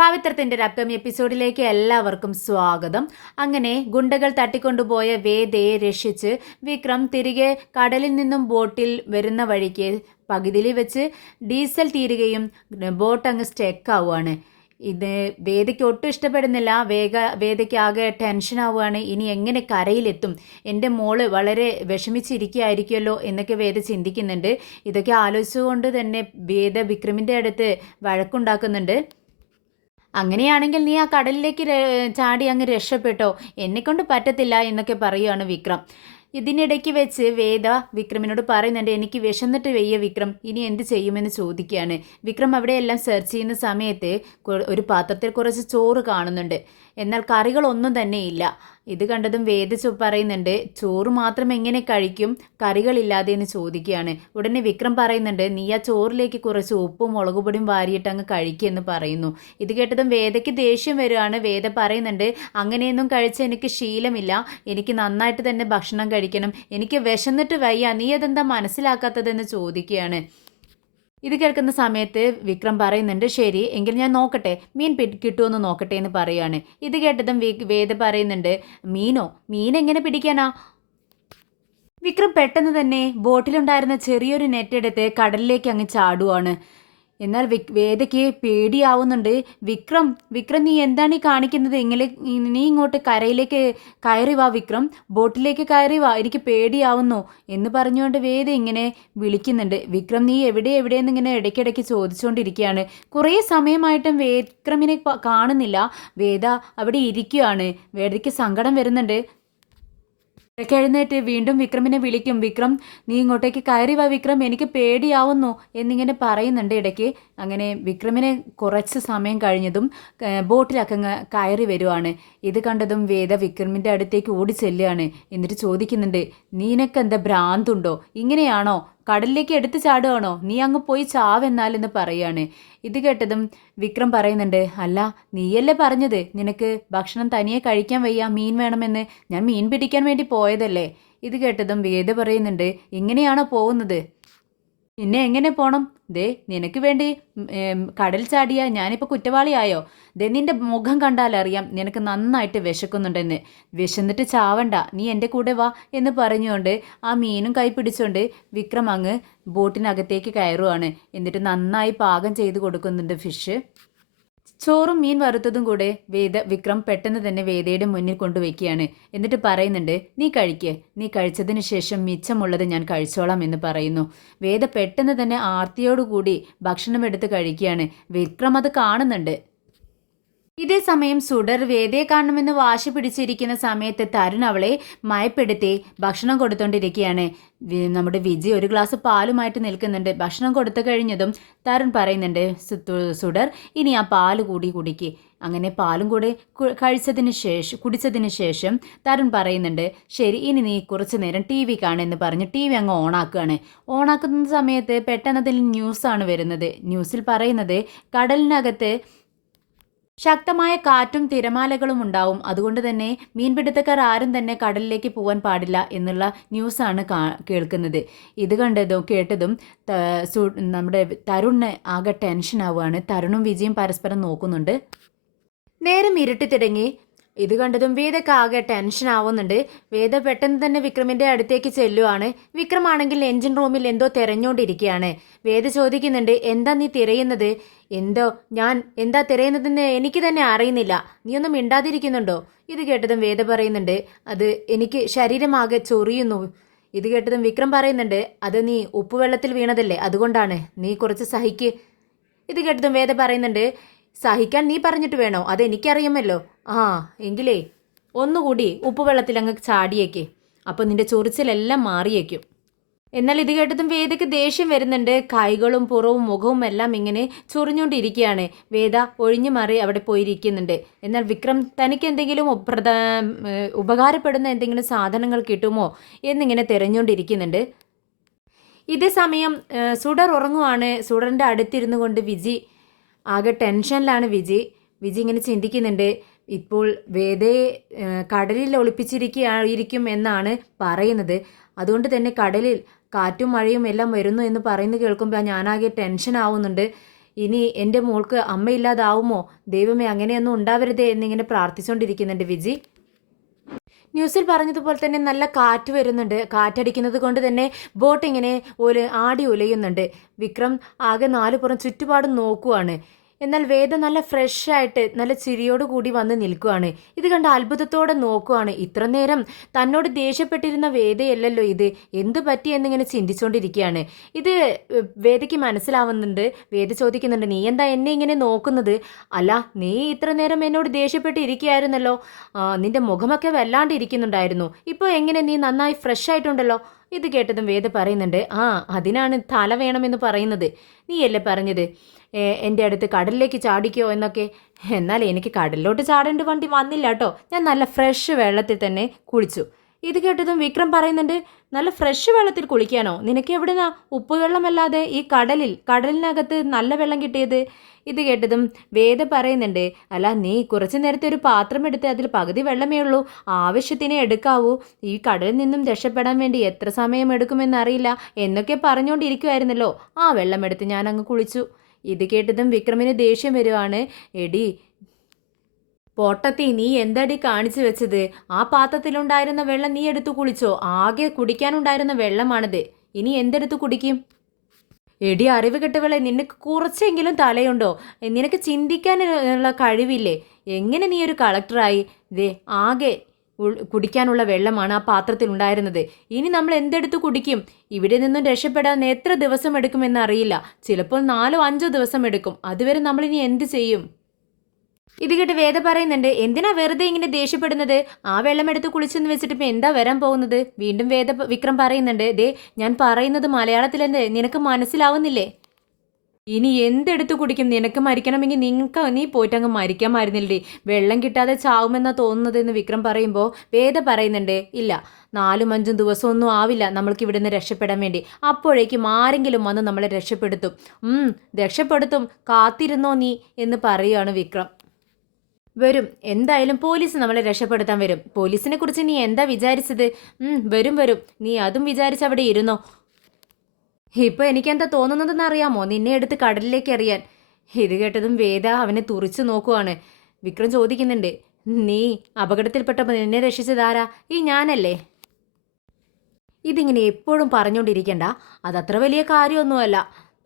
പവിത്രത്തിൻ്റെ ഒരു അപ്കമിങ് എപ്പിസോഡിലേക്ക് എല്ലാവർക്കും സ്വാഗതം. അങ്ങനെ ഗുണ്ടകൾ തട്ടിക്കൊണ്ടുപോയ വേദയെ രക്ഷിച്ച് വിക്രം തിരികെ കടലിൽ നിന്നും ബോട്ടിൽ വരുന്ന വഴിക്ക് പകുതിയിൽ വെച്ച് ഡീസൽ തീരുകയും ബോട്ട് അങ്ങ് സ്റ്റെക്ക് ആവുകയാണ്. ഇത് വേദയ്ക്ക് ഒട്ടും ഇഷ്ടപ്പെടുന്നില്ല. വേദയ്ക്ക് ആകെ ടെൻഷൻ ആവുകയാണ്. ഇനി എങ്ങനെ കരയിലെത്തും, എൻ്റെ മോള് വളരെ വിഷമിച്ചിരിക്കുകയായിരിക്കുമല്ലോ എന്നൊക്കെ വേദ ചിന്തിക്കുന്നുണ്ട്. ഇതൊക്കെ ആലോചിച്ചുകൊണ്ട് തന്നെ വേദ വിക്രമിൻ്റെ അടുത്ത് വഴക്കുണ്ടാക്കുന്നുണ്ട്. അങ്ങനെയാണെങ്കിൽ നീ ആ കടലിലേക്ക് ചാടി അങ്ങ് രക്ഷപ്പെട്ടോ, എന്നെക്കൊണ്ട് പറ്റത്തില്ല എന്നൊക്കെ പറയുകയാണ് വിക്രം. ഇതിനിടയ്ക്ക് വെച്ച് വേദ വിക്രമിനോട് പറയുന്നുണ്ട്, എനിക്ക് വിശന്നിട്ട് വയ്യ വിക്രം, ഇനി എന്ത് ചെയ്യുമെന്ന് ചോദിക്കുകയാണ്. വിക്രം അവിടെയെല്ലാം സെർച്ച് ചെയ്യുന്ന സമയത്ത് ഒരു പാത്രത്തിൽ കുറച്ച് ചോറ് കാണുന്നുണ്ട്. എന്നാൽ കറികളൊന്നും തന്നെ ഇല്ല. ഇത് കണ്ടതും വേദ പറയുന്നുണ്ട്, ചോറ് മാത്രം എങ്ങനെ കഴിക്കും കറികളില്ലാതെ എന്ന് ചോദിക്കുകയാണ്. ഉടനെ വിക്രം പറയുന്നുണ്ട്, നീ ആ ചോറിലേക്ക് കുറച്ച് ഉപ്പും മുളകുപൊടിയും വാരിയിട്ട് അങ്ങ് കഴിക്കുമെന്ന് പറയുന്നു. ഇത് കേട്ടതും വേദയ്ക്ക് ദേഷ്യം വരികയാണ്. വേദ പറയുന്നുണ്ട്, അങ്ങനെയൊന്നും കഴിച്ച് എനിക്ക് ശീലമില്ല, എനിക്ക് നന്നായിട്ട് തന്നെ ഭക്ഷണം കഴിക്കണം, എനിക്ക് വിശന്നിട്ട് വയ്യ, നീ അതെന്താ മനസ്സിലാക്കാത്തതെന്ന് ചോദിക്കുകയാണ്. ഇത് കേൾക്കുന്ന സമയത്ത് വിക്രം പറയുന്നുണ്ട്, ശരി എങ്കിൽ ഞാൻ നോക്കട്ടെ, മീൻ കിട്ടുമെന്ന് നോക്കട്ടെ എന്ന് പറയുകയാണ്. ഇത് കേട്ടതും വേദ പറയുന്നുണ്ട്, മീൻ എങ്ങനെ പിടിക്കാനാ? വിക്രം പെട്ടെന്ന് തന്നെ ബോട്ടിലുണ്ടായിരുന്ന ചെറിയൊരു നെറ്റ് എടുത്ത് കടലിലേക്ക് അങ്ങ് ചാടുവാണ്. എന്നാൽ വേദയ്ക്ക് പേടിയാവുന്നുണ്ട്. വിക്രം നീ എന്താണ് ഈ കാണിക്കുന്നത്? നീ ഇങ്ങോട്ട് കരയിലേക്ക് കയറി വാ വിക്രം, ബോട്ടിലേക്ക് കയറി വാ, എനിക്ക് പേടിയാവുന്നു എന്ന് പറഞ്ഞുകൊണ്ട് വേദ ഇങ്ങനെ വിളിക്കുന്നുണ്ട്. വിക്രം നീ എവിടെയെന്ന് ഇങ്ങനെ ഇടയ്ക്കിടയ്ക്ക് ചോദിച്ചുകൊണ്ടിരിക്കുകയാണ്. കുറേ സമയമായിട്ടും വിക്രമിനെ കാണുന്നില്ല. വേദ അവിടെ ഇരിക്കുകയാണ്. വേദയ്ക്ക് സങ്കടം വരുന്നുണ്ട്. എഴുന്നേറ്റ് വീണ്ടും വിക്രമിനെ വിളിക്കും. വിക്രം നീ ഇങ്ങോട്ടേക്ക് കയറി വാ വിക്രം, എനിക്ക് പേടിയാവുന്നു എന്നിങ്ങനെ പറയുന്നുണ്ട് ഇടയ്ക്ക്. അങ്ങനെ വിക്രമിനെ കുറച്ച് സമയം കഴിഞ്ഞതും ബോട്ടിലൊക്കെ കയറി വരുവാണ്. ഇത് കണ്ടതും വേദ വിക്രമിൻ്റെ അടുത്തേക്ക് ഓടി ചെല്ലുകയാണ്. എന്നിട്ട് ചോദിക്കുന്നുണ്ട്, നിനക്കെന്താ ഭ്രാന്തുണ്ടോ? ഇങ്ങനെയാണോ കടലിലേക്ക് എടുത്തു ചാടുകയാണോ? നീ അങ്ങ് പോയി ചാവെന്നാലെന്ന് പറയാണ്. ഇത് കേട്ടതും വിക്രം പറയുന്നുണ്ട്, അല്ല നീയല്ലേ പറഞ്ഞത് നിനക്ക് ഭക്ഷണം തനിയെ കഴിക്കാൻ വയ്യ, മീൻ വേണമെന്ന്, ഞാൻ മീൻ പിടിക്കാൻ വേണ്ടി പോയതല്ലേ. ഇത് കേട്ടതും വേദ പറയുന്നുണ്ട്, ഇങ്ങനെയാണോ പോകുന്നത്? പിന്നെ എങ്ങനെ പോണം? ദേ നിനക്ക് വേണ്ടി കടൽ ചാടിയ ഞാനിപ്പോൾ കുറ്റവാളിയായോ? ദേ നിന്റെ മുഖം കണ്ടാലറിയാം നിനക്ക് നന്നായിട്ട് വിശക്കുന്നുണ്ടെന്ന്. വിശന്നിട്ട് ചാവണ്ട, നീ എൻ്റെ കൂടെ വാ എന്ന് പറഞ്ഞുകൊണ്ട് ആ മീനും കൈ പിടിച്ചുകൊണ്ട് വിക്രം അങ്ങ് ബോട്ടിനകത്തേക്ക് കയറുവാണ്. എന്നിട്ട് നന്നായി പാകം ചെയ്ത് കൊടുക്കുന്നുണ്ട് ഫിഷ്. ചോറും മീൻ വറുത്തതും കൂടെ വിക്രം പെട്ടെന്ന് തന്നെ വേദയുടെ മുന്നിൽ കൊണ്ടുവയ്ക്കുകയാണ്. എന്നിട്ട് പറയുന്നുണ്ട്, നീ കഴിച്ചതിന് ശേഷം മിച്ചമുള്ളത് ഞാൻ കഴിച്ചോളാം എന്ന് പറയുന്നു. വേദ പെട്ടെന്ന് തന്നെ ആർത്തിയോടുകൂടി ഭക്ഷണം എടുത്ത് കഴിക്കുകയാണ്. വിക്രം അത് കാണുന്നുണ്ട്. ഇതേ സമയം സുഡർ വേദയെ കാണണമെന്ന് വാശി പിടിച്ചിരിക്കുന്ന സമയത്ത് തരുൺ അവളെ മയപ്പെടുത്തി ഭക്ഷണം കൊടുത്തോണ്ടിരിക്കുകയാണ്. നമ്മുടെ വിജി ഒരു ഗ്ലാസ് പാലുമായിട്ട് നിൽക്കുന്നുണ്ട്. ഭക്ഷണം കൊടുത്തു കഴിഞ്ഞതും തരുൺ പറയുന്നുണ്ട്, സുഡർ ഇനി ആ പാല് കൂടി കുടിക്ക്. അങ്ങനെ പാലും കൂടെ കുടിച്ചതിന് ശേഷം തരുൺ പറയുന്നുണ്ട്, ശരി ഇനി നീ കുറച്ച് നേരം ടി വി കാണുമെന്ന് പറഞ്ഞ് ടി വി അങ്ങ് ഓണാക്കുകയാണ്. ഓണാക്കുന്ന സമയത്ത് പെട്ടെന്ന് അതിൽ ന്യൂസാണ് വരുന്നത്. ന്യൂസിൽ പറയുന്നത് കടലിനകത്ത് ശക്തമായ കാറ്റും തിരമാലകളും ഉണ്ടാവും, അതുകൊണ്ട് തന്നെ മീൻപിടുത്തക്കാർ ആരും തന്നെ കടലിലേക്ക് പോകാൻ പാടില്ല എന്നുള്ള ന്യൂസാണ് കേൾക്കുന്നത്. ഇത് കേട്ടതും നമ്മുടെ തരുണിന് ആകെ ടെൻഷൻ ആവുകയാണ്. തരുണും വിജയും പരസ്പരം നോക്കുന്നുണ്ട്. നേരം ഇരുട്ടി തുടങ്ങി. ഇത് കണ്ടതും വേദക്ക് ആകെ ടെൻഷൻ ആവുന്നുണ്ട്. വേദ പെട്ടെന്ന് തന്നെ വിക്രമിൻ്റെ അടുത്തേക്ക് ചെല്ലുവാണ്. വിക്രമാണെങ്കിൽ എൻജിൻ റൂമിൽ എന്തോ തിരഞ്ഞുകൊണ്ടിരിക്കുകയാണ്. വേദ ചോദിക്കുന്നുണ്ട്, എന്താ നീ തിരയുന്നത്? ഞാൻ എന്താ തിരയുന്നതെന്ന് എനിക്ക് തന്നെ അറിയുന്നില്ല, നീ ഒന്നും മിണ്ടാതിരിക്കുന്നുണ്ടോ? ഇത് കേട്ടതും വേദ പറയുന്നുണ്ട്, അത് എനിക്ക് ശരീരമാകെ ചൊറിയുന്നു. ഇത് കേട്ടതും വിക്രം പറയുന്നുണ്ട്, അത് നീ ഉപ്പുവെള്ളത്തിൽ വീണതല്ലേ, അതുകൊണ്ടാണ്, നീ കുറച്ച് സഹിക്ക്. ഇത് കേട്ടതും വേദ പറയുന്നുണ്ട്, സഹിക്കാൻ നീ പറഞ്ഞിട്ട് വേണോ? അതെനിക്കറിയാമല്ലോ. എങ്കിലേ ഒന്നുകൂടി ഉപ്പുവെള്ളത്തിൽ അങ്ങ് ചാടിയേക്ക്, അപ്പോൾ നിന്റെ ചൊറിച്ചിലെല്ലാം മാറിയേക്കും. എന്നാൽ ഇത് കേട്ടതും വേദയ്ക്ക് ദേഷ്യം വരുന്നുണ്ട്. കൈകളും പുറവും മുഖവും എല്ലാം ഇങ്ങനെ ചൊറിഞ്ഞുകൊണ്ടിരിക്കുകയാണ്. വേദ ഒഴിഞ്ഞു മാറി അവിടെ പോയിരിക്കുന്നുണ്ട്. എന്നാൽ വിക്രം തനിക്ക് എന്തെങ്കിലും ഉപകാരപ്പെടുന്ന എന്തെങ്കിലും സാധനങ്ങൾ കിട്ടുമോ എന്നിങ്ങനെ തിരഞ്ഞുകൊണ്ടിരിക്കുന്നുണ്ട്. ഇതേ സമയം സുഡർ ഉറങ്ങുവാണ്. സുഡറിൻ്റെ അടുത്തിരുന്നു കൊണ്ട് വിജി ആകെ ടെൻഷനിലാണ്. വിജി ഇങ്ങനെ ചിന്തിക്കുന്നുണ്ട്, ഇപ്പോൾ വേദയെ കടലിൽ ഒളിപ്പിച്ചിരിക്കും എന്നാണ് പറയുന്നത്. അതുകൊണ്ട് തന്നെ കടലിൽ കാറ്റും മഴയും എല്ലാം വരുന്നു എന്ന് പറയുന്നത് കേൾക്കുമ്പോൾ ഞാനാകെ ടെൻഷൻ ആവുന്നുണ്ട്. ഇനി എൻ്റെ മോൾക്ക് അമ്മയില്ലാതാവുമോ? ദൈവമേ അങ്ങനെയൊന്നും ഉണ്ടാവരുതേ എന്നിങ്ങനെ പ്രാർത്ഥിച്ചുകൊണ്ടിരിക്കുന്നുണ്ട് വിജി. ന്യൂസിൽ പറഞ്ഞതുപോലെ തന്നെ നല്ല കാറ്റ് വരുന്നുണ്ട്. കാറ്റടിക്കുന്നത് കൊണ്ട് തന്നെ ബോട്ട് ഇങ്ങനെ ആടി ഉലയുന്നുണ്ട്. വിക്രം ആകെ നാലുപുറം ചുറ്റുപാടും നോക്കുവാണ്. എന്നാൽ വേദ നല്ല ഫ്രഷ് ആയിട്ട് നല്ല ചിരിയോട് കൂടി വന്ന് നിൽക്കുവാണ്. ഇത് കണ്ട് അത്ഭുതത്തോടെ നോക്കുവാണ്. ഇത്ര നേരം തന്നോട് ദേഷ്യപ്പെട്ടിരുന്ന വേദയല്ലല്ലോ ഇത്, എന്തു പറ്റി എന്നിങ്ങനെ ചിന്തിച്ചുകൊണ്ടിരിക്കുകയാണ്. ഇത് വേദയ്ക്ക് മനസ്സിലാവുന്നുണ്ട്. വേദ ചോദിക്കുന്നുണ്ട്, നീ എന്താ എന്നെ ഇങ്ങനെ നോക്കുന്നത്? അല്ല, നീ ഇത്ര നേരം എന്നോട് ദേഷ്യപ്പെട്ടിരിക്കുകയായിരുന്നല്ലോ. നിന്റെ മുഖമൊക്കെ വല്ലാണ്ട് ഇരിക്കുന്നുണ്ടായിരുന്നു. ഇപ്പോൾ എങ്ങനെ നീ നന്നായി ഫ്രഷ് ആയിട്ടുണ്ടല്ലോ. ഇത് കേട്ടതും വേദ പറയുന്നുണ്ട്, അതിനാണ് തല വേണമെന്ന് പറയുന്നത്. നീയല്ലേ പറഞ്ഞത് എൻ്റെ അടുത്ത് കടലിലേക്ക് ചാടിക്കോ എന്നൊക്കെ. എന്നാൽ എനിക്ക് കടലിലോട്ട് ചാടേണ്ട വണ്ടി വന്നില്ല കേട്ടോ. ഞാൻ നല്ല ഫ്രഷ് വെള്ളത്തിൽ തന്നെ കുളിച്ചു. ഇത് കേട്ടതും വിക്രം പറയുന്നുണ്ട്, നല്ല ഫ്രഷ് വെള്ളത്തിൽ കുളിക്കാനോ? നിനക്ക് എവിടുന്നാ ഉപ്പുവെള്ളമല്ലാതെ ഈ കടലിനകത്ത് നല്ല വെള്ളം കിട്ടിയത്? ഇത് കേട്ടതും വേദ പറയുന്നുണ്ട്, അല്ല നീ കുറച്ചു നേരത്തെ ഒരു പാത്രം എടുത്ത് അതിൽ പകുതി വെള്ളമേ ഉള്ളൂ, ആവശ്യത്തിനെ എടുക്കാവൂ. ഈ കടലിൽ നിന്നും രക്ഷപ്പെടാൻ വേണ്ടി എത്ര സമയം എടുക്കുമെന്നറിയില്ല എന്നൊക്കെ പറഞ്ഞുകൊണ്ടിരിക്കുമായിരുന്നല്ലോ. ആ വെള്ളമെടുത്ത് ഞാൻ അങ്ങ് കുളിച്ചു. ഇത് കേട്ടതും വിക്രമിന് ദേഷ്യം വരുവാണ്. എടി പൊട്ടത്തി, നീ എന്തടി കാണിച്ചു വെച്ചത്? ആ പാത്രത്തിലുണ്ടായിരുന്ന വെള്ളം നീ എടുത്തു കുളിച്ചോ? ആകെ കുടിക്കാനുണ്ടായിരുന്ന വെള്ളമാണത്. ഇനി എന്തെടുത്ത് കുടിക്കും? എടി അറിവ് കെട്ടവളെ, നിനക്ക് കുറച്ചെങ്കിലും തലയുണ്ടോ? നിനക്ക് ചിന്തിക്കാനുള്ള കഴിവില്ലേ? എങ്ങനെ നീ ഒരു കളക്ടറായി? ദേ ആകെ കുടിക്കാനുള്ള വെള്ളമാണ് ആ പാത്രത്തിൽ ഉണ്ടായിരുന്നത്. ഇനി നമ്മൾ എന്തെടുത്ത് കുടിക്കും? ഇവിടെ നിന്നും രക്ഷപ്പെടാൻ എത്ര ദിവസം എടുക്കുമെന്ന് അറിയില്ല. ചിലപ്പോൾ 4-5 ദിവസം എടുക്കും. അതുവരെ നമ്മളിനി എന്ത് ചെയ്യും? ഇത് കേട്ട് വേദ പറയുന്നുണ്ട്, എന്തിനാ വെറുതെ ഇങ്ങനെ ദേഷ്യപ്പെടുന്നത്? ആ വെള്ളം എടുത്ത് കുളിച്ചെന്ന് വെച്ചിട്ട് ഇപ്പം എന്താ വരാൻ പോകുന്നത്? വീണ്ടും വിക്രം പറയുന്നുണ്ട്, ദേ ഞാൻ പറയുന്നത് മലയാളത്തിലെന്ത് നിനക്ക് മനസ്സിലാവുന്നില്ലേ? ഇനി എന്തെടുത്ത് കുടിക്കും? നിനക്ക് മരിക്കണമെങ്കിൽ നീ പോയിട്ടങ്ങ് മരിക്കാമായിരുന്നില്ലേ? വെള്ളം കിട്ടാതെ ചാവുമെന്നാ തോന്നുന്നതെന്ന് വിക്രം പറയുമ്പോൾ വേദ പറയുന്നുണ്ട്, ഇല്ല 4-5 ദിവസമൊന്നും ആവില്ല നമ്മൾക്ക് ഇവിടുന്ന് രക്ഷപ്പെടാൻ വേണ്ടി. അപ്പോഴേക്കും ആരെങ്കിലും വന്ന് നമ്മളെ രക്ഷപ്പെടുത്തും. രക്ഷപ്പെടുത്തും, കാത്തിരുന്നോ നീ എന്ന് പറയുകയാണ് വിക്രം. വരും, എന്തായാലും പോലീസ് നമ്മളെ രക്ഷപ്പെടുത്താൻ വരും. പോലീസിനെ കുറിച്ച് നീ എന്താ വിചാരിച്ചത്? വരും, നീ അതും വിചാരിച്ച് അവിടെ ഇരുന്നോ. ഇപ്പൊ എനിക്കെന്താ തോന്നുന്നതെന്ന് അറിയാമോ? നിന്നെ എടുത്ത് കടലിലേക്ക് എറിയാൻ. ഇത് കേട്ടതും വേദ അവനെ തുറിച്ചു നോക്കുവാണ്. വിക്രം ചോദിക്കുന്നുണ്ട്, നീ അപകടത്തിൽപ്പെട്ടപ്പോൾ നിന്നെ രക്ഷിച്ചതാരാ? ഈ ഞാനല്ലേ? ഇതിങ്ങനെ എപ്പോഴും പറഞ്ഞുകൊണ്ടിരിക്കണ്ട, അതത്ര വലിയ കാര്യമൊന്നുമല്ല.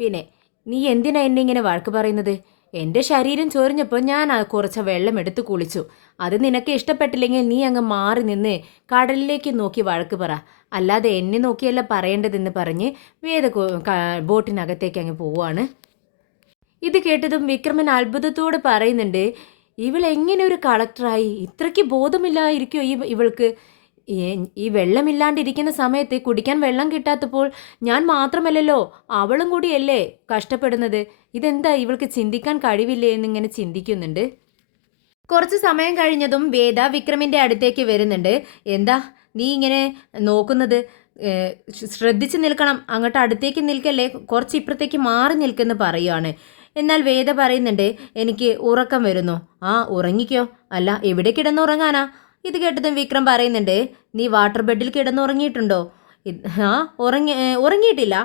പിന്നെ നീ എന്തിനാ എന്നെ ഇങ്ങനെ വഴക്ക് പറയുന്നത്? എൻ്റെ ശരീരം ചൊറിഞ്ഞപ്പോൾ ഞാൻ കുറച്ച് വെള്ളം എടുത്ത് കുളിച്ചു. അത് നിനക്ക് ഇഷ്ടപ്പെട്ടില്ലെങ്കിൽ നീ അങ്ങ് മാറി നിന്ന് കടലിലേക്ക് നോക്കി വഴക്ക് പറ, അല്ലാതെ എന്നെ നോക്കിയല്ല പറയേണ്ടതെന്ന് പറഞ്ഞ് വേദ ബോട്ടിനകത്തേക്ക് അങ്ങ് പോവുകയാണ്. ഇത് കേട്ടതും വിക്രമൻ അത്ഭുതത്തോടെ പറയുന്നുണ്ട്, ഇവൾ എങ്ങനെ ഒരു കളക്ടറായി? ഇത്രയ്ക്ക് ബോധമില്ലായിരിക്കുമോ ഇവൾക്ക്? ഈ വെള്ളമില്ലാണ്ടിരിക്കുന്ന സമയത്ത് കുടിക്കാൻ വെള്ളം കിട്ടാത്തപ്പോൾ ഞാൻ മാത്രമല്ലല്ലോ അവളും കൂടിയല്ലേ കഷ്ടപ്പെടുന്നത്? ഇതെന്താ ഇവൾക്ക് ചിന്തിക്കാൻ കഴിവില്ലേ എന്നിങ്ങനെ ചിന്തിക്കുന്നുണ്ട്. കുറച്ച് സമയം കഴിഞ്ഞതും വേദ വിക്രമിൻ്റെ അടുത്തേക്ക് വരുന്നുണ്ട്. എന്താ നീ ഇങ്ങനെ നോക്കുന്നത്? ശ്രദ്ധിച്ച് നിൽക്കണം, അങ്ങോട്ട് അടുത്തേക്ക് നിൽക്കല്ലേ, കുറച്ച് ഇപ്പുറത്തേക്ക് മാറി നിൽക്കെന്ന് പറയുകയാണ്. എന്നാൽ വേദ പറയുന്നുണ്ട്, എനിക്ക് ഉറക്കം വരുന്നു. ഉറങ്ങിക്കോ. അല്ല എവിടെ കിടന്നുറങ്ങാനാ? ഇത് കേട്ടതും വിക്രം പറയുന്നുണ്ട്, നീ വാട്ടർ ബെഡിൽ കിടന്നുറങ്ങിയിട്ടുണ്ടോ? ഉറങ്ങിയിട്ടില്ല.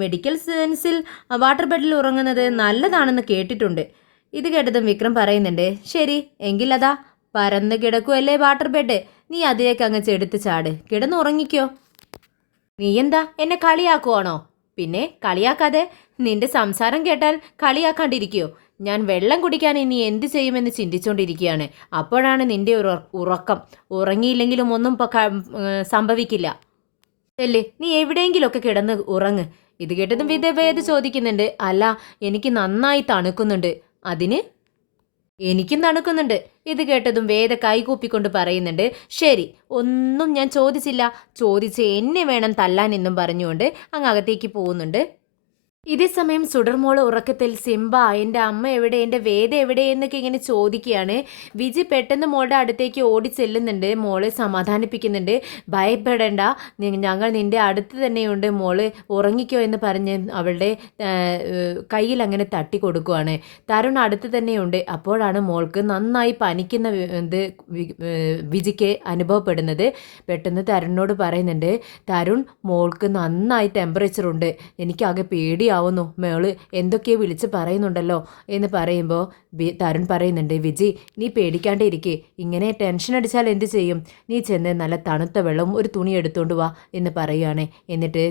മെഡിക്കൽ സയൻസിൽ വാട്ടർ ബെഡിൽ ഉറങ്ങുന്നത് നല്ലതാണെന്ന് കേട്ടിട്ടുണ്ട്. ഇത് കേട്ടതും വിക്രം പറയുന്നുണ്ട്, ശരി എങ്കിൽ അതാ പരന്ന് കിടക്കുമല്ലേ വാട്ടർ ബെഡ്, നീ അതിലേക്ക് അങ്ങ് ചെടുത്ത് ചാട്, കിടന്നുറങ്ങിക്കോ. നീ എന്താ എന്നെ കളിയാക്കുവാണോ? പിന്നെ കളിയാക്കാതെ, നിന്റെ സംസാരം കേട്ടാൽ കളിയാക്കാണ്ടിരിക്കുമോ? ഞാൻ വെള്ളം കുടിക്കാൻ ഇനി എന്ത് ചെയ്യുമെന്ന് ചിന്തിച്ചുകൊണ്ടിരിക്കുകയാണ്. അപ്പോഴാണ് നിന്റെ ഒരു ഉറക്കം. ഉറങ്ങിയില്ലെങ്കിലും ഒന്നും സംഭവിക്കില്ല. അല്ലേ, നീ എവിടെയെങ്കിലുമൊക്കെ കിടന്ന് ഉറങ്ങ്. ഇത് കേട്ടതും വേദ ചോദിക്കുന്നുണ്ട്, അല്ല എനിക്ക് നന്നായി തണുക്കുന്നുണ്ട്. അതിന് എനിക്കും തണുക്കുന്നുണ്ട്. ഇത് കേട്ടതും വേദ കൈകൂപ്പിക്കൊണ്ട് പറയുന്നുണ്ട്, ശരി ഒന്നും ഞാൻ ചോദിച്ചില്ല, ചോദിച്ച് എന്നെ വേണം തല്ലാൻ എന്നും പറഞ്ഞുകൊണ്ട് അങ്ങ് അകത്തേക്ക് പോകുന്നുണ്ട്. ഇതേ സമയം സുഡർമോള് ഉറക്കത്തിൽ സിംബ എൻ്റെ അമ്മ എവിടെ, എൻ്റെ വേദ എവിടെ എന്നൊക്കെ ഇങ്ങനെ ചോദിക്കുകയാണ്. വിജി പെട്ടെന്ന് മോളുടെ അടുത്തേക്ക് ഓടി ചെല്ലുന്നുണ്ട്, മോളെ സമാധാനിപ്പിക്കുന്നുണ്ട്. ഭയപ്പെടേണ്ട, ഞങ്ങൾ നിൻ്റെ അടുത്ത് തന്നെയുണ്ട്, മോള് ഉറങ്ങിക്കോ എന്ന് പറഞ്ഞ് അവളുടെ കയ്യിൽ അങ്ങനെ തട്ടി കൊടുക്കുവാണ്. തരുൺ അടുത്ത് തന്നെയുണ്ട്. അപ്പോഴാണ് മോൾക്ക് നന്നായി പനിക്കുന്ന ഇത് വിജിക്ക് അനുഭവപ്പെടുന്നത്. പെട്ടെന്ന് തരുണിനോട് പറയുന്നുണ്ട്, തരുൺ മോൾക്ക് നന്നായി ടെമ്പറേച്ചർ ഉണ്ട്, എനിക്കാകെ പേടിയാവും പേടിയാവുന്നു, മേള് എന്തൊക്കെയോ വിളിച്ച് പറയുന്നുണ്ടല്ലോ എന്ന് പറയുമ്പോൾ തരുൺ പറയുന്നുണ്ട്, വിജി നീ പേടിക്കാണ്ടേ ഇരിക്കേ, ഇങ്ങനെ ടെൻഷൻ അടിച്ചാൽ എന്ത് ചെയ്യും, നീ ചെന്ന് നല്ല തണുത്ത വെള്ളവും ഒരു തുണി എടുത്തുകൊണ്ട് വാ എന്ന് പറയുകയാണ്. എന്നിട്ട്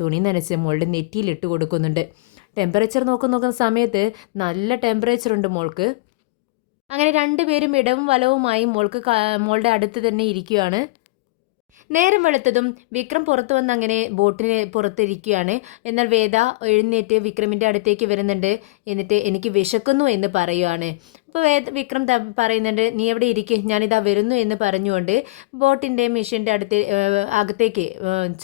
തുണി നനച്ച് മോളുടെ നെറ്റിയിലിട്ട് കൊടുക്കുന്നുണ്ട്. ടെമ്പറേച്ചർ നോക്കുന്ന സമയത്ത് നല്ല ടെമ്പറേച്ചർ ഉണ്ട് മോൾക്ക്. അങ്ങനെ രണ്ടുപേരും ഇടവും വലവുമായി മോളുടെ അടുത്ത് തന്നെ ഇരിക്കുകയാണ്. നേരം വെളുത്തതും വിക്രം പുറത്തു വന്ന് അങ്ങനെ ബോട്ടിന് പുറത്തിരിക്കുകയാണ്. എന്നാൽ വേദ എഴുന്നേറ്റ് വിക്രമിൻ്റെ അടുത്തേക്ക് വരുന്നുണ്ട്. എന്നിട്ട് എനിക്ക് വിശക്കുന്നു എന്ന് പറയുകയാണ്. അപ്പോൾ വിക്രം പറയുന്നുണ്ട്, നീ എവിടെ ഇരിക്കുക, ഞാനിതാ വരുന്നു എന്ന് പറഞ്ഞുകൊണ്ട് ബോട്ടിൻ്റെ മെഷീൻ്റെ അകത്തേക്ക്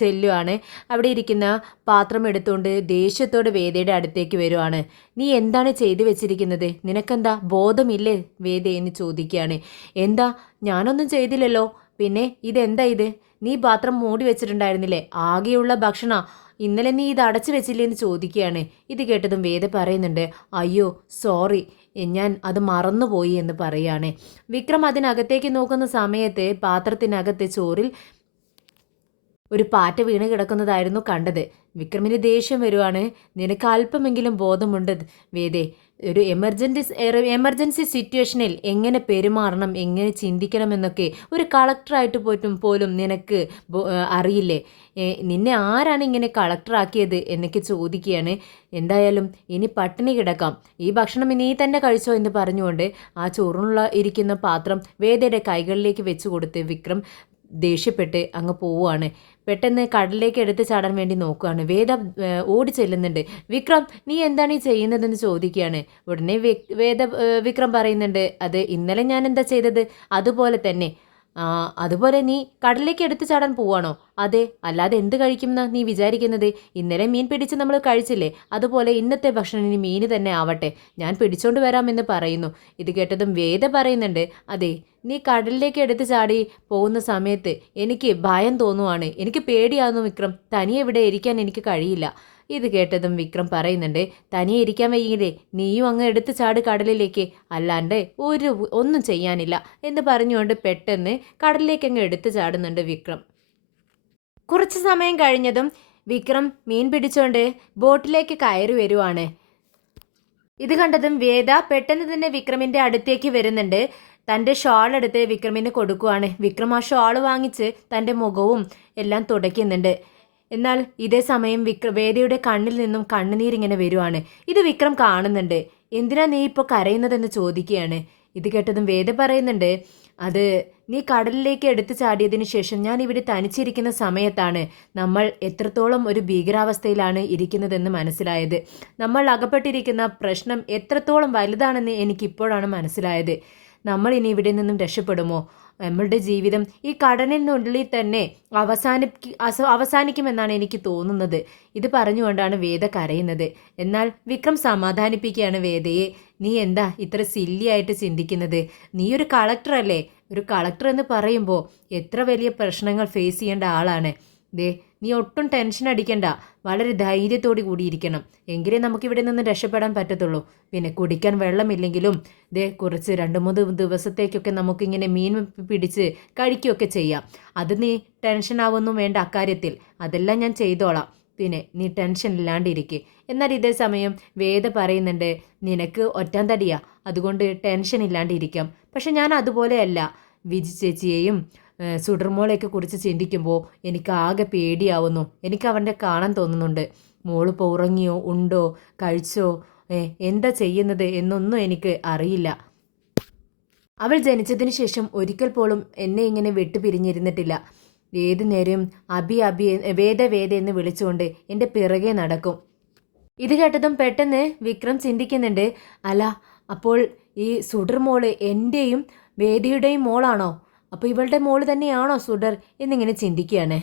ചെല്ലുവാണ്. അവിടെ ഇരിക്കുന്ന പാത്രം എടുത്തുകൊണ്ട് ദേഷ്യത്തോട് വേദയുടെ അടുത്തേക്ക് വരുവാണ്. നീ എന്താണ് ചെയ്തു വെച്ചിരിക്കുന്നത്, നിനക്കെന്താ ബോധമില്ലേ വേദ എന്ന് ചോദിക്കുകയാണ്. എന്താ, ഞാനൊന്നും ചെയ്തില്ലല്ലോ, പിന്നെ ഇതെന്താ ഇത്, നീ പാത്രം മൂടി വെച്ചിട്ടുണ്ടായിരുന്നില്ലേ, ആകെയുള്ള ഭക്ഷണ, ഇന്നലെ നീ ഇത് അടച്ചു വെച്ചില്ലേ എന്ന് ചോദിക്കുകയാണ്. ഇത് കേട്ടതും വേദ പറയുന്നുണ്ട്, അയ്യോ സോറി, ഞാൻ അത് മറന്നുപോയി എന്ന് പറയുകയാണ്. വിക്രം അതിനകത്തേക്ക് നോക്കുന്ന സമയത്ത് പാത്രത്തിനകത്ത് ചോറിൽ ഒരു പാറ്റ വീണ് കിടക്കുന്നതായിരുന്നു കണ്ടത്. വിക്രമിന് ദേഷ്യം വരുവാണ്. നിനക്ക് അല്പമെങ്കിലും ബോധമുണ്ട് വേദേ, ഒരു എമർജൻസി സിറ്റുവേഷനിൽ എങ്ങനെ പെരുമാറണം, എങ്ങനെ ചിന്തിക്കണം എന്നൊക്കെ ഒരു കളക്ടറായിട്ട് പോലും നിനക്ക് അറിയില്ലേ, നിന്നെ ആരാണ് ഇങ്ങനെ കളക്ടറാക്കിയത് എന്നൊക്കെ ചോദിക്കുകയാണ്. എന്തായാലും ഇനി പട്ടിണി കിടക്കാം, ഈ ഭക്ഷണം നീ തന്നെ കഴിച്ചോ എന്ന് പറഞ്ഞുകൊണ്ട് ആ ചോറിനുള്ള ഇരിക്കുന്ന പാത്രം വേദയുടെ കൈകളിലേക്ക് വെച്ച് കൊടുത്ത് വിക്രം ദേഷ്യപ്പെട്ട് അങ്ങ് പോവുകയാണ്. പെട്ടെന്ന് കടലിലേക്ക് എടുത്ത് ചാടാൻ വേണ്ടി നോക്കുകയാണ്. വേദ ഓടി ചെല്ലുന്നുണ്ട്. വിക്രം നീ എന്താണ് ഈ ചെയ്യുന്നതെന്ന് ചോദിക്കുകയാണ്. ഉടനെ വിക്രം പറയുന്നുണ്ട്, അത് ഇന്നലെ ഞാൻ എന്താ ചെയ്തത് അതുപോലെ തന്നെ. അതുപോലെ നീ കടലിലേക്ക് എടുത്തു ചാടാൻ പോവാണോ? അതെ, അല്ലാതെ എന്ത് കഴിക്കുമെന്നാ നീ വിചാരിക്കുന്നത്? ഇന്നലെ മീൻ പിടിച്ച് നമ്മൾ കഴിച്ചില്ലേ, അതുപോലെ ഇന്നത്തെ ഭക്ഷണം ഇനി മീൻ തന്നെ ആവട്ടെ, ഞാൻ പിടിച്ചോണ്ട് വരാമെന്ന് പറയുന്നു. ഇത് കേട്ടതും വേദ പറയുന്നുണ്ട്, അതെ, നീ കടലിലേക്ക് എടുത്ത് ചാടി പോകുന്ന സമയത്ത് എനിക്ക് ഭയം തോന്നുവാണ്, എനിക്ക് പേടിയാകുന്നു വിക്രം, തനിയെ ഇവിടെ ഇരിക്കാൻ എനിക്ക് കഴിയില്ല. ഇത് കേട്ടതും വിക്രം പറയുന്നുണ്ട്, തനിയെ ഇരിക്കാൻ വയ്യെങ്കിലേ നീയും അങ്ങ് എടുത്ത് ചാട് കടലിലേക്ക്, അല്ലാണ്ട് ഒന്നും ചെയ്യാനില്ല എന്ന് പറഞ്ഞുകൊണ്ട് പെട്ടെന്ന് കടലിലേക്ക് അങ്ങ് എടുത്ത് ചാടുന്നുണ്ട് വിക്രം. കുറച്ച് സമയം കഴിഞ്ഞതും വിക്രം മീൻ പിടിച്ചുകൊണ്ട് ബോട്ടിലേക്ക് കയറി വരുവാണ്. ഇത് കണ്ടതും വേദ പെട്ടെന്ന് തന്നെ വിക്രമിൻ്റെ അടുത്തേക്ക് വരുന്നുണ്ട്. തൻ്റെ ഷാൾ എടുത്ത് വിക്രമിന് കൊടുക്കുവാണ്. വിക്രം ആ ഷാൾ വാങ്ങിച്ച് തൻ്റെ മുഖവും എല്ലാം തുടയ്ക്കുന്നുണ്ട്. എന്നാൽ ഇതേ സമയം വേദയുടെ കണ്ണിൽ നിന്നും കണ്ണുനീരിങ്ങനെ വരുവാണ്. ഇത് വിക്രം കാണുന്നുണ്ട്. എന്തിനാ നീ ഇപ്പോൾ കരയുന്നതെന്ന് ചോദിക്കുകയാണ്. ഇത് കേട്ടതും വേദ പറയുന്നുണ്ട്, അത് നീ കടലിലേക്ക് എടുത്തു ചാടിയതിനു ശേഷം ഞാൻ ഇവിടെ തനിച്ചിരിക്കുന്ന സമയത്താണ് നമ്മൾ എത്രത്തോളം ഒരു ഭീകരാവസ്ഥയിലാണ് ഇരിക്കുന്നതെന്ന് മനസ്സിലായത്. നമ്മൾ അകപ്പെട്ടിരിക്കുന്ന പ്രശ്നം എത്രത്തോളം വലുതാണെന്ന് എനിക്കിപ്പോഴാണ് മനസ്സിലായത്. നമ്മൾ ഇനി ഇവിടെ നിന്നും രക്ഷപ്പെടുമോ? നമ്മളുടെ ജീവിതം ഈ കടലിനുള്ളിൽ തന്നെ അവസാനിക്കുമെന്നാണ് എനിക്ക് തോന്നുന്നത്. ഇത് പറഞ്ഞുകൊണ്ടാണ് വേദ കരയുന്നത്. എന്നാൽ വിക്രം സമാധാനിപ്പിക്കുകയാണ് വേദയെ. നീ എന്താ ഇത്ര സില്ലിയായിട്ട് ചിന്തിക്കുന്നത്? നീ ഒരു കളക്ടറല്ലേ? ഒരു കളക്ടർ എന്ന് പറയുമ്പോൾ എത്ര വലിയ പ്രശ്നങ്ങൾ ഫേസ് ചെയ്യേണ്ട ആളാണ്. നീ ഒട്ടും ടെൻഷൻ അടിക്കണ്ട, വളരെ ധൈര്യത്തോടു കൂടിയിരിക്കണം, എങ്കിലേ നമുക്കിവിടെ നിന്ന് രക്ഷപ്പെടാൻ പറ്റത്തുള്ളൂ. പിന്നെ കുടിക്കാൻ വെള്ളമില്ലെങ്കിലും കുറച്ച് 2-3 ദിവസത്തേക്കൊക്കെ നമുക്കിങ്ങനെ മീൻ പിടിച്ച് കഴിക്കുകയൊക്കെ ചെയ്യാം. അത് നീ ടെൻഷനാവൊന്നും വേണ്ട അക്കാര്യത്തിൽ, അതെല്ലാം ഞാൻ ചെയ്തോളാം. പിന്നെ നീ ടെൻഷൻ ഇല്ലാണ്ടിരിക്കുക. എന്നാൽ ഇതേ സമയം വേദ പറയുന്നുണ്ട്, നിനക്ക് ഒറ്റാൻ തടിയാ, അതുകൊണ്ട് ടെൻഷൻ ഇല്ലാണ്ടിരിക്കാം. പക്ഷെ ഞാൻ അതുപോലെയല്ല. വിജി ചേച്ചിയെയും സുഡർമോളെയൊക്കെ കുറിച്ച് ചിന്തിക്കുമ്പോൾ എനിക്ക് ആകെ പേടിയാവുന്നു. എനിക്ക് അവൻ്റെ കാണാൻ തോന്നുന്നുണ്ട്. മോളിപ്പോൾ ഉറങ്ങിയോ, ഉണ്ടോ, കഴിച്ചോ, എന്താ ചെയ്യുന്നത് എന്നൊന്നും എനിക്ക് അറിയില്ല. അവൾ ജനിച്ചതിന് ശേഷം ഒരിക്കൽ പോലും എന്നെ ഇങ്ങനെ വിട്ടുപിരിഞ്ഞിരുന്നിട്ടില്ല. ഏതു നേരം അബി വേദ എന്ന് വിളിച്ചുകൊണ്ട് എൻ്റെ പിറകെ നടക്കും. ഇത് കേട്ടതും പെട്ടെന്ന് വിക്രം ചിന്തിക്കുന്നുണ്ട്, അല്ല അപ്പോൾ ഈ സുഡർമോള് എൻ്റെയും വേദയുടെയും മോളാണോ? അപ്പോൾ ഇവളുടെ മോള് തന്നെയാണോ സുഡർ എന്നിങ്ങനെ ചിന്തിക്കുകയാണ്.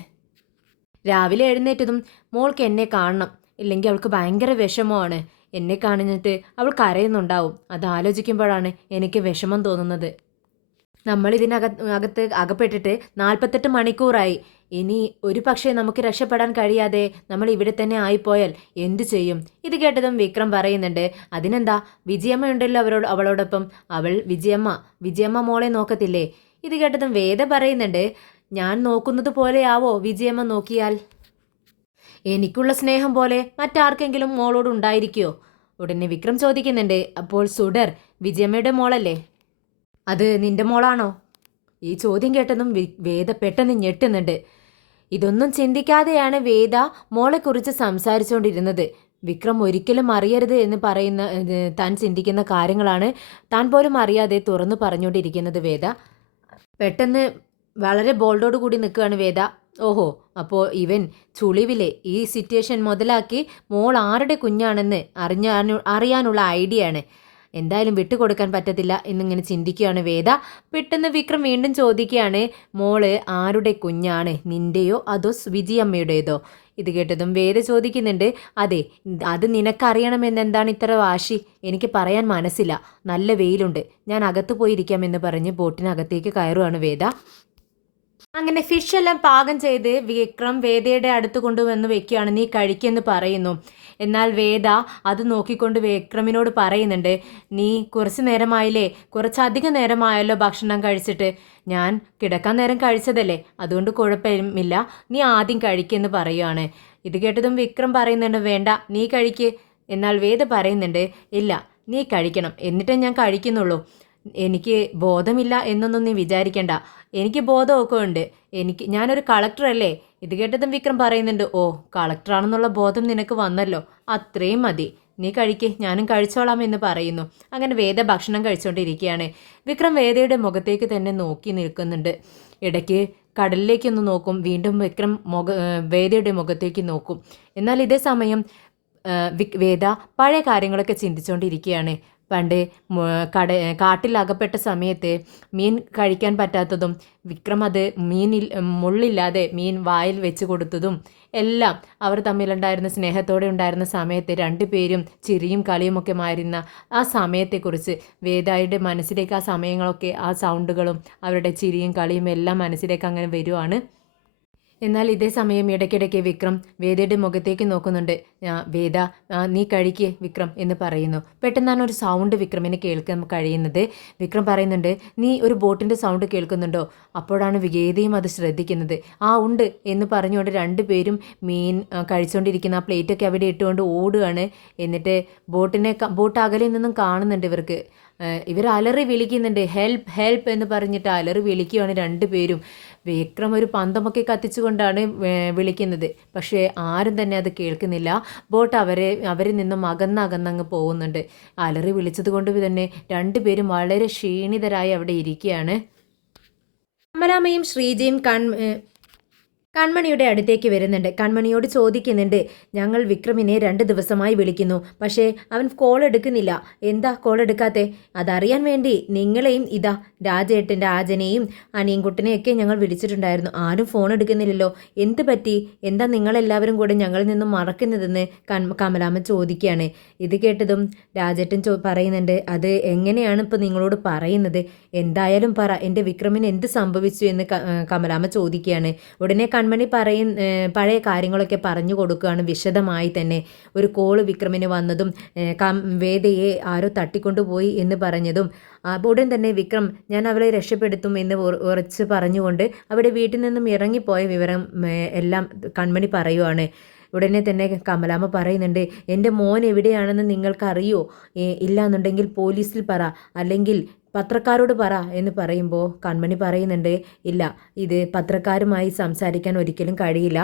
രാവിലെ എഴുന്നേറ്റതും മോൾക്ക് എന്നെ കാണണം, ഇല്ലെങ്കിൽ അവൾക്ക് ഭയങ്കര വിഷമമാണ്. എന്നെ കാണിച്ചിട്ട് അവൾ കരയുന്നുണ്ടാവും. അത് ആലോചിക്കുമ്പോഴാണ് എനിക്ക് വിഷമം തോന്നുന്നത്. നമ്മൾ അകത്ത് അകപ്പെട്ടിട്ട് 48 മണിക്കൂറായി. ഇനി ഒരു പക്ഷേ നമുക്ക് രക്ഷപ്പെടാൻ കഴിയാതെ നമ്മൾ ഇവിടെ തന്നെ ആയിപ്പോയാൽ എന്തു ചെയ്യും? ഇത് കേട്ടതും വിക്രം പറയുന്നുണ്ട്, അതിനെന്താ, വിജയമ്മ ഉണ്ടല്ലോ അവളോടൊപ്പം. അവൾ വിജയമ്മ മോളെ നോക്കത്തില്ലേ? ഇത് കേട്ടതും വേദ പറയുന്നുണ്ട്, ഞാൻ നോക്കുന്നത് പോലെയാവോ വിജയമ്മ നോക്കിയാൽ? എനിക്കുള്ള സ്നേഹം പോലെ മറ്റാർക്കെങ്കിലും മോളോട് ഉണ്ടായിരിക്കുമോ? ഉടനെ വിക്രം ചോദിക്കുന്നുണ്ട്. അപ്പോൾ സുഡർ വിജയമ്മയുടെ മോളല്ലേ? അത് നിന്റെ മോളാണോ? ഈ ചോദ്യം കേട്ടതും വേദ പെട്ടെന്ന് ഞെട്ടുന്നുണ്ട്. ഇതൊന്നും ചിന്തിക്കാതെയാണ് വേദ മോളെക്കുറിച്ച് സംസാരിച്ചുകൊണ്ടിരുന്നത്. വിക്രം ഒരിക്കലും അറിയരുത് എന്ന് പറയുന്ന താൻ ചിന്തിക്കുന്ന കാര്യങ്ങളാണ് താൻ പോലും അറിയാതെ തുറന്നു പറഞ്ഞുകൊണ്ടിരിക്കുന്നത് വേദ. പെട്ടെന്ന് വളരെ ബോൾഡോട് കൂടി നിൽക്കുകയാണ് വേദ. ഓഹോ, അപ്പോൾ ഇവൻ ചുളിവിലെ ഈ സിറ്റുവേഷൻ മുതലാക്കി മോൾ ആരുടെ കുഞ്ഞാണെന്ന് അറിയാനുള്ള ഐഡിയ ആണ്. എന്തായാലും വിട്ടുകൊടുക്കാൻ പറ്റത്തില്ല എന്നിങ്ങനെ ചിന്തിക്കുകയാണ് വേദ. പെട്ടെന്ന് വിക്രം വീണ്ടും ചോദിക്കുകയാണ്, മോള് ആരുടെ കുഞ്ഞാണ്, നിന്റെയോ അതോ വിജിയമ്മയുടേതോ? ഇത് കേട്ടതും വേദ ചോദിക്കുന്നുണ്ട്, അതെ, അത് നിനക്കറിയണമെന്ന് എന്താണ് ഇത്ര വാശി? എനിക്ക് പറയാൻ മനസ്സില്ല. നല്ല വെയിലുണ്ട്, ഞാൻ അകത്ത് പോയിരിക്കാമെന്ന് പറഞ്ഞ് ബോട്ടിനകത്തേക്ക് കയറുകയാണ് വേദ. അങ്ങനെ ഫിഷ് എല്ലാം പാകം ചെയ്ത് വിക്രം വേദയുടെ അടുത്ത് കൊണ്ടുവന്ന് വെക്കുകയാണ്. നീ കഴിക്കെന്ന് പറയുന്നു. എന്നാൽ വേദ അത് നോക്കിക്കൊണ്ട് വിക്രമിനോട് പറയുന്നുണ്ട്, നീ കുറച്ച് നേരമായില്ലേ, കുറച്ചധികം നേരമായല്ലോ ഭക്ഷണം കഴിച്ചിട്ട്. ഞാൻ കിടക്കാൻ നേരം കഴിച്ചതല്ലേ, അതുകൊണ്ട് കുഴപ്പമില്ല, നീ ആദ്യം കഴിക്കെന്ന് പറയുകയാണ്. ഇത് കേട്ടതും വിക്രം പറയുന്നുണ്ട്, വേണ്ട നീ കഴിക്ക്. എന്നാൽ വേദ പറയുന്നുണ്ട്, ഇല്ല നീ കഴിക്കണം, എന്നിട്ടേ ഞാൻ കഴിക്കുന്നുള്ളൂ. എനിക്ക് ബോധമില്ല എന്നൊന്നും നീ വിചാരിക്കണ്ട, എനിക്ക് ബോധമൊക്കെ ഉണ്ട്. ഞാനൊരു കളക്ടറല്ലേ. ഇത് കേട്ടതും വിക്രം പറയുന്നുണ്ട്, ഓ കളക്ടറാണെന്നുള്ള ബോധം നിനക്ക് വന്നല്ലോ, അത്രയും മതി, നീ കഴിക്ക്, ഞാനും കഴിച്ചോളാം എന്ന് പറയുന്നു. അങ്ങനെ വേദ ഭക്ഷണം കഴിച്ചുകൊണ്ടിരിക്കുകയാണ്. വിക്രം വേദയുടെ മുഖത്തേക്ക് തന്നെ നോക്കി നിൽക്കുന്നുണ്ട്. ഇടയ്ക്ക് കടലിലേക്കൊന്ന് നോക്കും, വീണ്ടും വിക്രം വേദയുടെ മുഖത്തേക്ക് നോക്കും. എന്നാൽ ഇതേ സമയം വേദ പഴയ കാര്യങ്ങളൊക്കെ ചിന്തിച്ചുകൊണ്ടിരിക്കുകയാണ്. പണ്ട് കാട്ടിൽ അകപ്പെട്ട സമയത്ത് മീൻ കഴിക്കാൻ പറ്റാത്തതും വിക്രം അത് മുള്ളില്ലാതെ മീൻ വായിൽ വെച്ച് കൊടുത്തതും എല്ലാം അവർ തമ്മിലുണ്ടായിരുന്ന സ്നേഹത്തോടെ ഉണ്ടായിരുന്ന സമയത്ത് രണ്ടുപേരും ചിരിയും കളിയുമൊക്കെ മാറുന്ന ആ സമയത്തെക്കുറിച്ച് വേദയുടെ മനസ്സിലേക്ക് ആ സമയങ്ങളൊക്കെ ആ സൗണ്ടുകളും അവരുടെ ചിരിയും കളിയും എല്ലാം മനസ്സിലേക്ക് അങ്ങനെ വരുവാണ്. എന്നാൽ ഇതേ സമയം ഇടയ്ക്കിടയ്ക്ക് വിക്രം വേദയുടെ മുഖത്തേക്ക് നോക്കുന്നുണ്ട്. വേദ നീ കഴിക്ക് വിക്രം എന്ന് പറയുന്നു. പെട്ടെന്നാണ് ഒരു സൗണ്ട് വിക്രമിന് കേൾക്കാൻ കഴിയുന്നത്. വിക്രം പറയുന്നുണ്ട്, നീ ഒരു ബോട്ടിൻ്റെ സൗണ്ട് കേൾക്കുന്നുണ്ടോ? അപ്പോഴാണ് വേദയും അത് ശ്രദ്ധിക്കുന്നത്. ആ ഉണ്ട് എന്ന് പറഞ്ഞുകൊണ്ട് രണ്ടുപേരും മീൻ കഴിച്ചുകൊണ്ടിരിക്കുന്ന ആ പ്ലേറ്റൊക്കെ അവിടെ ഇട്ടുകൊണ്ട് ഓടുകയാണ്. എന്നിട്ട് ബോട്ട് അകലിൽ നിന്നും കാണുന്നുണ്ട് ഇവർക്ക്. ഇവർ അലറി വിളിക്കുന്നുണ്ട്, ഹെൽപ്പ് ഹെൽപ്പ് എന്ന് പറഞ്ഞിട്ട് അലറി വിളിക്കുകയാണ് രണ്ടുപേരും. വിക്രം ഒരു പന്തമൊക്കെ കത്തിച്ചുകൊണ്ടാണ് വിളിക്കുന്നത്. പക്ഷേ ആരും തന്നെ അത് കേൾക്കുന്നില്ല. ബോട്ട് അവരിൽ നിന്നും അകന്നങ്ങ് പോകുന്നുണ്ട്. അലറി വിളിച്ചത് കൊണ്ട് തന്നെ രണ്ടുപേരും വളരെ ക്ഷീണിതരായി അവിടെ ഇരിക്കുകയാണ്. അമലാമ്മയും ശ്രീജയും കൺമണിയുടെ അടുത്തേക്ക് വരുന്നുണ്ട്. കൺമണിയോട് ചോദിക്കുന്നുണ്ട്, ഞങ്ങൾ വിക്രമിനെ 2 ദിവസമായി വിളിക്കുന്നു, പക്ഷേ അവൻ കോൾ എടുക്കുന്നില്ല. എന്താ കോൾ എടുക്കാത്തെ? അതറിയാൻ വേണ്ടി നിങ്ങളെയും ഇതാ രാജേട്ടൻ്റെ ആജനെയും അനിയൻകുട്ടനെയൊക്കെ ഞങ്ങൾ വിളിച്ചിട്ടുണ്ടായിരുന്നു, ആരും ഫോൺ എടുക്കുന്നില്ലല്ലോ, എന്ത് പറ്റി? എന്താ നിങ്ങളെല്ലാവരും കൂടെ ഞങ്ങളിൽ നിന്നും മറക്കുന്നതെന്ന് കമലാമ്മ ചോദിക്കുകയാണ്. ഇത് കേട്ടതും രാജേട്ടൻ പറയുന്നുണ്ട്, അത് എങ്ങനെയാണ് ഇപ്പോൾ നിങ്ങളോട് പറയുന്നത്? എന്തായാലും പറ, എൻ്റെ വിക്രമിന് എന്ത് സംഭവിച്ചു എന്ന് കമലാമ്മ ചോദിക്കുകയാണ്. ഉടനെ കൺമണി പഴയ കാര്യങ്ങളൊക്കെ പറഞ്ഞു കൊടുക്കുകയാണ് വിശദമായി തന്നെ. ഒരു കോള് വിക്രമിന് വന്നതും വേദയെ ആരോ തട്ടിക്കൊണ്ടുപോയി എന്ന് പറഞ്ഞതും ഉടൻ തന്നെ വിക്രം ഞാൻ അവളെ രക്ഷപ്പെടുത്തും എന്ന് ഉറച്ച് പറഞ്ഞുകൊണ്ട് അവിടെ വീട്ടിൽ നിന്നും ഇറങ്ങിപ്പോയ വിവരം എല്ലാം കൺമണി പറയുവാണ്. ഉടനെ തന്നെ കമലാമ്മ പറയുന്നുണ്ട്, എൻ്റെ മോൻ എവിടെയാണെന്ന് നിങ്ങൾക്കറിയോ? ഇല്ലാന്നുണ്ടെങ്കിൽ പോലീസിൽ പറ, അല്ലെങ്കിൽ പത്രക്കാരോട് പറ എന്ന് പറയുമ്പോൾ കൺമണി പറയുന്നുണ്ട്, ഇല്ല, ഇത് പത്രക്കാരുമായി സംസാരിക്കാൻ ഒരിക്കലും കഴിയില്ല,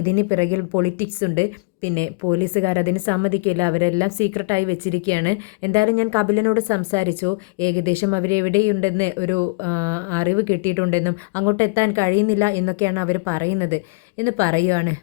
ഇതിന് പിറകിൽ പൊളിറ്റിക്സ് ഉണ്ട്, പിന്നെ പോലീസുകാർ അതിന് സമ്മതിക്കില്ല, അവരെല്ലാം സീക്രട്ടായി വെച്ചിരിക്കുകയാണ്. എന്തായാലും ഞാൻ കപിലനോട് സംസാരിച്ചു, ഏകദേശം അവരെവിടെയുണ്ടെന്ന് ഒരു അറിവ് കിട്ടിയിട്ടുണ്ടെന്നും അങ്ങോട്ട് എത്താൻ കഴിയുന്നില്ല എന്നൊക്കെയാണ് അവർ പറയുന്നത് എന്ന് പറയുവാണ്.